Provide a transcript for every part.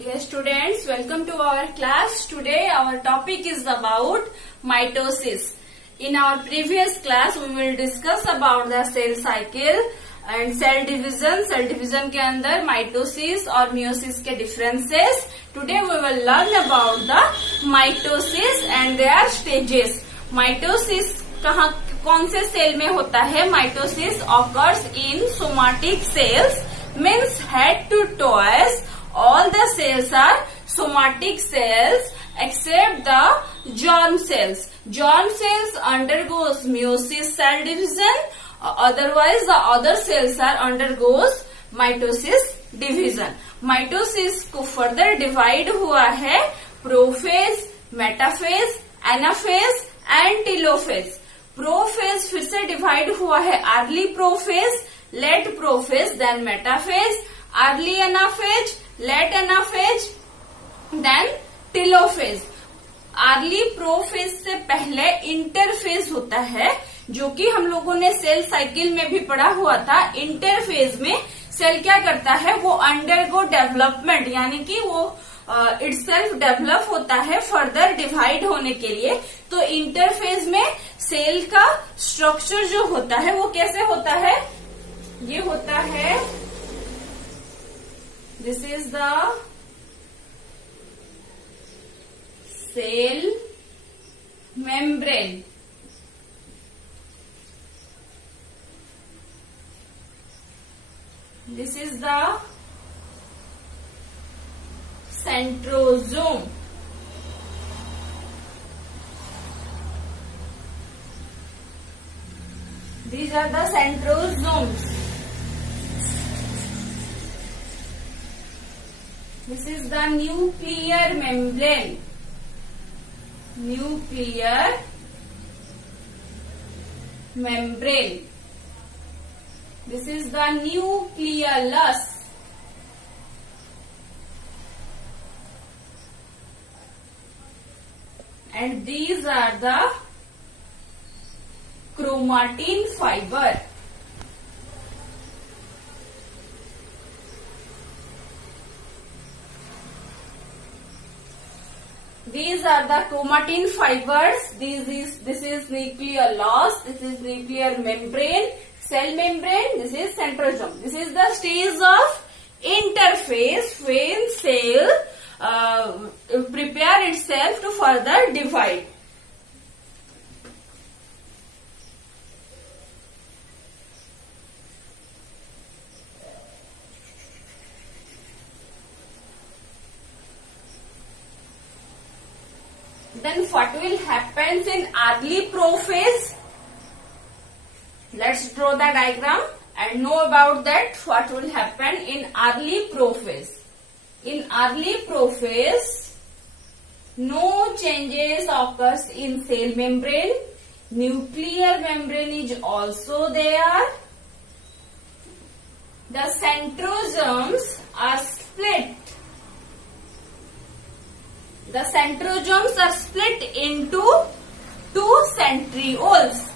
Dear students, welcome to our class. Today our topic is about mitosis. In our previous class we will discuss about the cell cycle and cell division. Cell division के अंदर mitosis और meiosis के differences. Today we will learn about the mitosis and their stages. Mitosis कौन से cell में होता है? Mitosis occurs in somatic cells, means head to toes. All the cells are somatic cells except the germ cells. Germ cells undergoes meiosis cell division. Otherwise, the other cells are undergoes mitosis division. Mitosis को further divide हुआ है prophase, metaphase, anaphase and telophase. Prophase फिर से divide हुआ है early prophase, late prophase, then metaphase, early anaphase, late anaphase, then telophase. Early prophase से पहले interphase होता है, जो कि हम लोगों ने सेल साइकिल में भी पढ़ा हुआ था. इंटरफेज में सेल क्या करता है? वो अंडरगो डेवलपमेंट, यानी कि वो इटसेल्फ डेवलप होता है फर्दर डिवाइड होने के लिए. तो इंटरफेज में सेल का स्ट्रक्चर जो होता है वो कैसे होता है? ये होता है, this is the cell membrane. This is the centrosome. These are the centrosomes. This is the nuclear membrane. Nuclear membrane. This is the nucleolus. And these are the chromatin fiber. These are the chromatin fibers. This is nucleolus. This is nuclear membrane. Cell membrane, this is centrosome. This is the stage of interphase when cell prepare itself to further divide. Then what will happen in early prophase? Let's draw the diagram and know about that what will happen in early prophase. In early prophase, no changes occurs in cell membrane. Nuclear membrane is also there. The centrosomes are split. The centrosomes are split into two centrioles,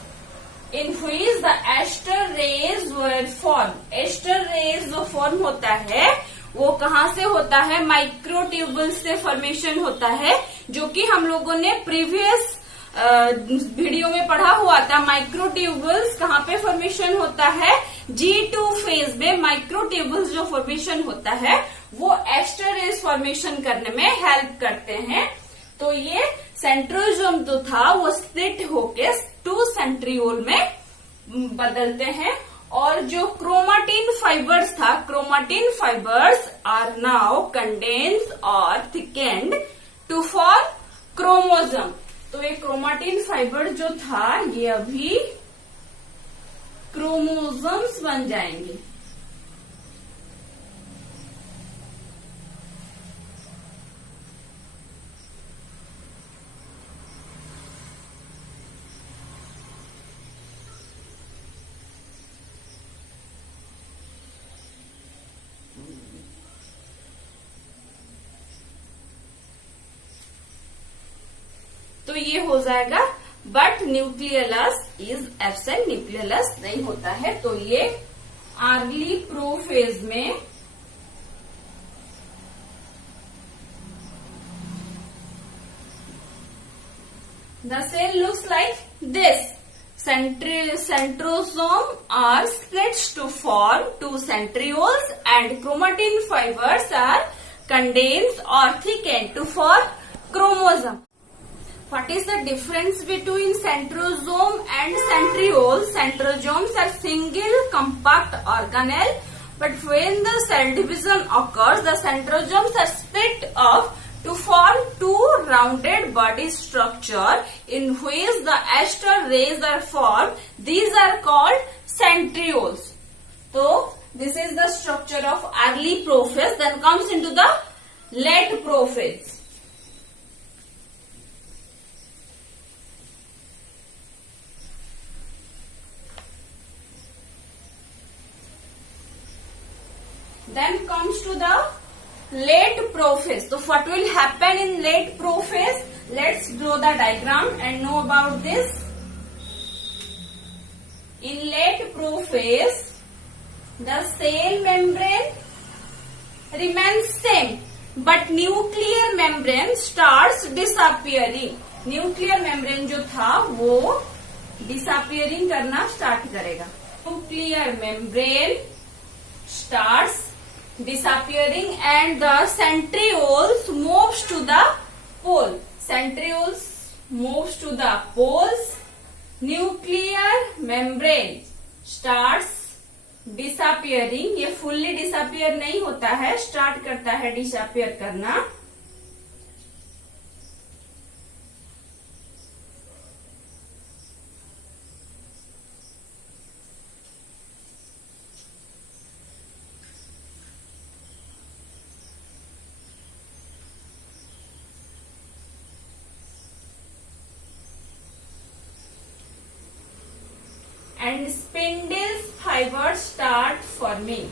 in which the ester rays were formed. ester rays जो form होता है वो कहाँ से होता है? Microtubules से formation होता है, जो कि हम लोगों ने प्रीवियस वीडियो में पढ़ा हुआ था. माइक्रोट्यूबल्स कहाँ पे फॉर्मेशन होता है? G2 फेज में माइक्रोट्यूबल्स जो फॉर्मेशन होता है वो एस्टर रेज फॉर्मेशन करने में हेल्प करते हैं. तो ये सेंट्रोसोम जो था वो स्प्लिट होके टू सेंट्रियोल में बदलते हैं. और जो क्रोमाटिन फाइबर्स था, chromatin fibres are now condense और थिकेंड टू फॉर्म क्रोमोसोम. तो ये क्रोमाटिन फाइबर जो था ये अभी क्रोमोसोम्स बन जाएंगे. तो ये हो जाएगा, बट न्यूक्लियलस इज एब्सेंट. न्यूक्लियलस नहीं होता है. तो ये अर्ली प्रोफेज में The cell looks like this. Centrosome are split to form two centrioles and chromatin fibers are condensed or thickened to form chromosome. What is the difference between centrosome and centrioles? Centrosomes are single compact organelle, but when the cell division occurs, the centrosomes are split up to form two rounded body structure in which the aster rays are formed. These are called centrioles. So this is the structure of early prophase. Then comes into the late prophase. Then comes to the late prophase. So what will happen in late prophase? Let's draw the diagram and know about this. In late prophase, the cell membrane remains same, but nuclear membrane starts disappearing. Nuclear membrane जो था वो disappearing करना start करेगा. Nuclear membrane starts disappearing and the centrioles moves to the pole. Centrioles moves to the poles. Nuclear membrane starts disappearing. ये fully disappear नहीं होता है, start करता है disappear करना. And spindle fibers start forming.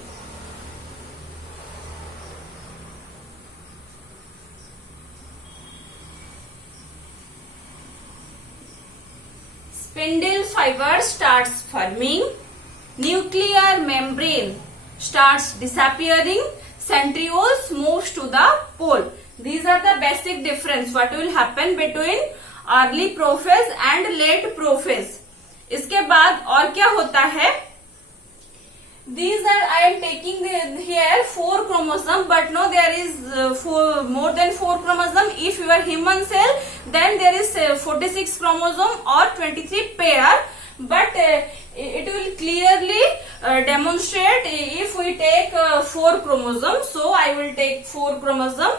Spindle fiber starts forming. Nuclear membrane starts disappearing. Centrioles moves to the pole. These are the basic difference. What will happen between early prophase and late prophase. इसके बाद और क्या होता है? These are I am taking here 4 chromosome, but no, there is more than 4 chromosome. If you are human cell, then there is 46 chromosome or 23 pair. But it will clearly demonstrate if we take 4 chromosome. So I will take 4 chromosome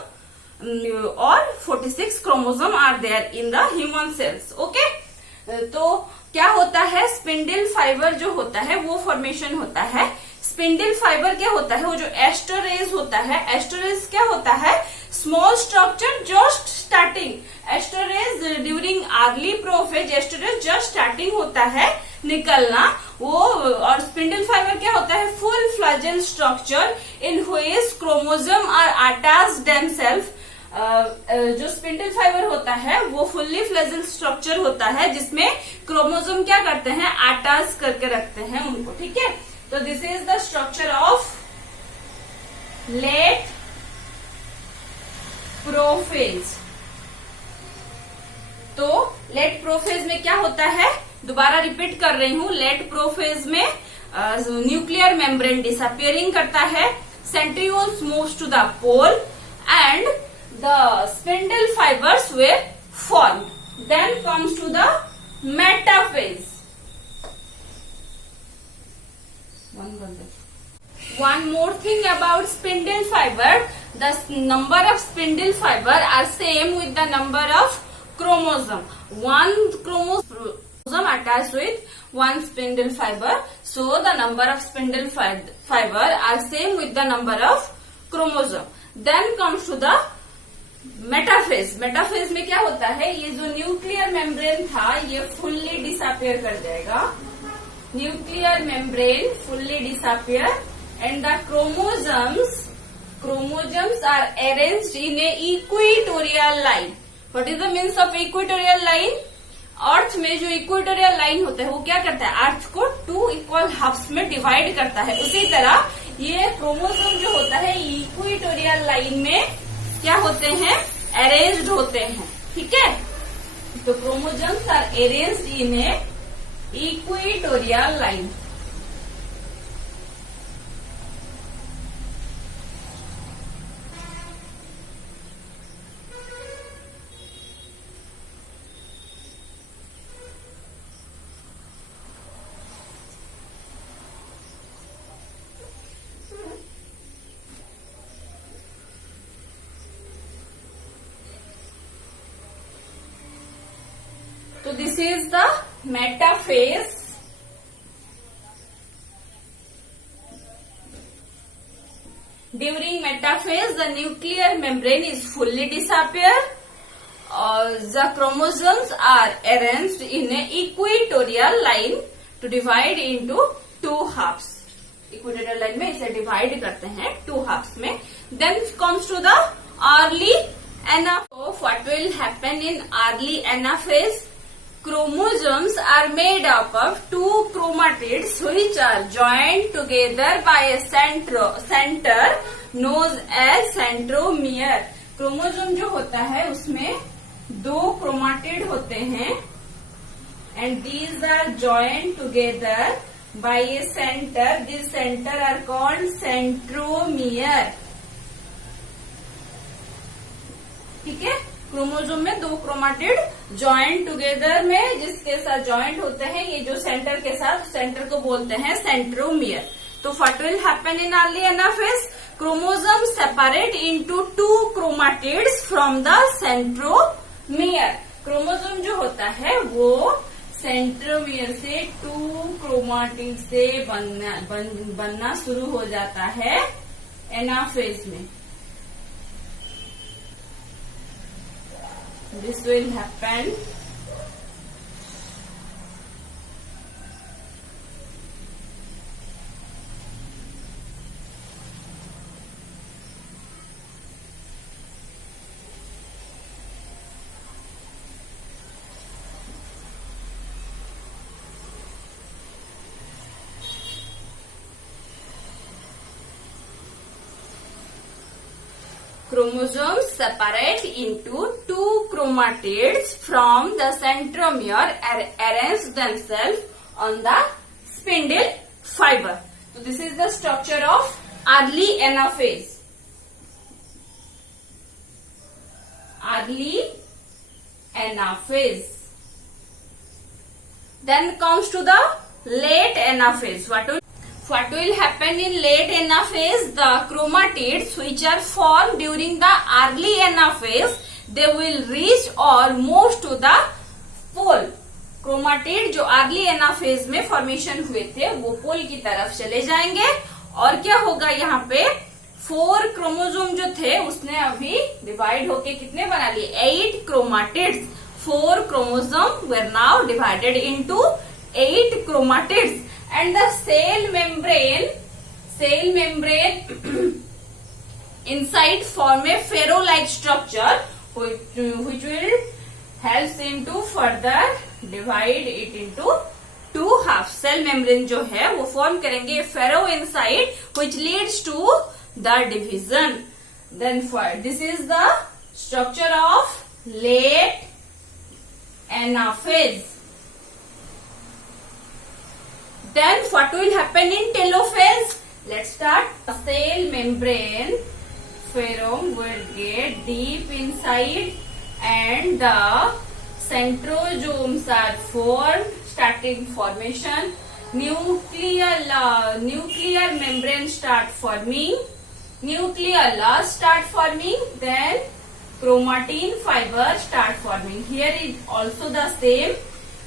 or 46 chromosome are there in the human cells. Okay? तो क्या होता है? Spindle fibre जो होता है वो formation होता है. स्पिंडल फाइबर क्या होता है? वो जो एस्टरेज होता है, एस्टरेज क्या होता है? Small structure just starting. Esterase during early prophase esterase just starting होता है निकलना वो. और स्पिंडल फाइबर क्या होता है? Full flagella structure in which chromosome are attached themselves. जो स्पिंडल फाइबर होता है वो फुल्ली फ्लैजेल स्ट्रक्चर होता है जिसमें क्रोमोसोम क्या करते हैं? अटैच करके रखते हैं उनको. ठीक है, तो this is the structure of late prophase. तो लेट प्रोफेज में क्या होता है? दोबारा रिपीट कर रही हूं. लेट प्रोफेज में न्यूक्लियर मेम्ब्रेन डिसअपियरिंग करता है. Centrioles moves to the pole and the spindle fibers were formed. Then comes to the metaphase. One more thing about spindle fiber. The number of spindle fiber are same with the number of chromosome. One chromosome attached with one spindle fiber. So the number of spindle fiber are same with the number of chromosome. Then comes to the metaphase. Metaphase में क्या होता है? ये जो nuclear membrane था ये fully disappear कर जाएगा. Nuclear membrane fully disappear and the chromosomes are arranged in a equatorial line. What is the means of equatorial line? Earth में जो इक्वेटोरियल लाइन होता है वो क्या करता है? अर्थ को 2 इक्वल हाफ्स में डिवाइड करता है. उसी तरह ये क्रोमोसोम जो होता है इक्वेटोरियल लाइन में क्या होते हैं? अरेंज्ड होते हैं. ठीक है, So chromosomes are arranged in a equatorial line. So this is the metaphase. During metaphase, the nuclear membrane is fully disappeared. The chromosomes are arranged in an equatorial line to divide into two halves. Equatorial line में इसे divide करते हैं two halves में. Then comes to the early anaphase. So what will happen in early anaphase? Chromosomes are made up of two chromatids which are joined together by a center known as centromere. Chromosome जो होता है उसमें दो chromatid होते हैं and these are joined together by a center. These center are called centromere. ठीक है, chromosome में दो क्रोमाटिड ज्वाइंट टुगेदर में जिसके साथ ज्वाइंट होते हैं, ये जो सेंटर के साथ, सेंटर को बोलते हैं सेंट्रोमियर. तो what will happen in early anaphase? Chromosome separate into two chromatids from the centromere. Chromosome जो होता है वो सेंट्रोमियर से टू क्रोमाटिड से बनना शुरू हो जाता है एनाफेज में. This will happen chromosomes separate into two chromatids from the centromere and arrange themselves on the spindle fiber. So this is the structure of early anaphase. Early anaphase. Then comes to the late anaphase. What will happen in late anaphase? The chromatids which are formed during the early anaphase, they will reach or move to the pole. Chromatid जो early anaphase में formation हुए थे वो पोल की तरफ चले जाएंगे और क्या होगा, यहाँ पे 4 क्रोमोसोम जो थे उसने अभी डिवाइड होके कितने बना लिए, 8 chromatids. 4 chromosome were now divided into 8 chromatids. And the cell membrane inside form a ferro-like structure which will helps him to further divide it into two halves. Cell membrane जो है वो form करेंगे ferro inside which leads to the division. Then this is the structure of late anaphase. Then what will happen in telophase? Let's start. The cell membrane ferrum will get deep inside and the centrosomes are formed, starting formation. Nuclear membrane start forming. Nucleolus start forming. Then chromatin fiber start forming. Here is also the same.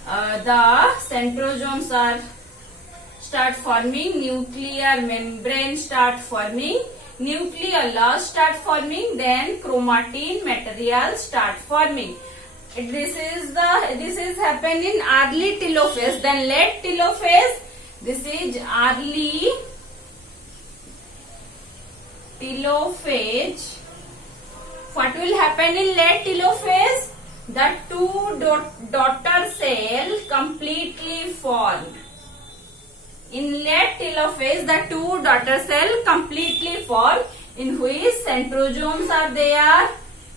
The centrosomes are start forming, nuclear membrane start forming, nucleolus start forming, then chromatin material start forming. This is happen in early telophase. Then late telophase. This is early telophase. What will happen in late telophase? The two daughter cell completely formed. In late telophase, the two daughter cell completely form in which centrosomes are there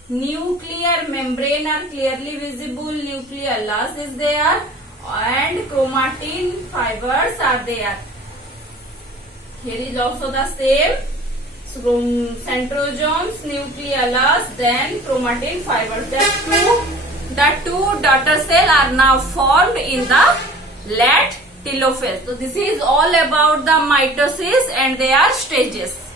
nuclear membrane are clearly visible, nuclear layers is there, and chromatin fibers are there. Here is also the same. So, centrosomes, nuclear layers, then chromatin fibers. The two daughter cells are now formed in the late telophase. So this is all about the mitosis and their stages.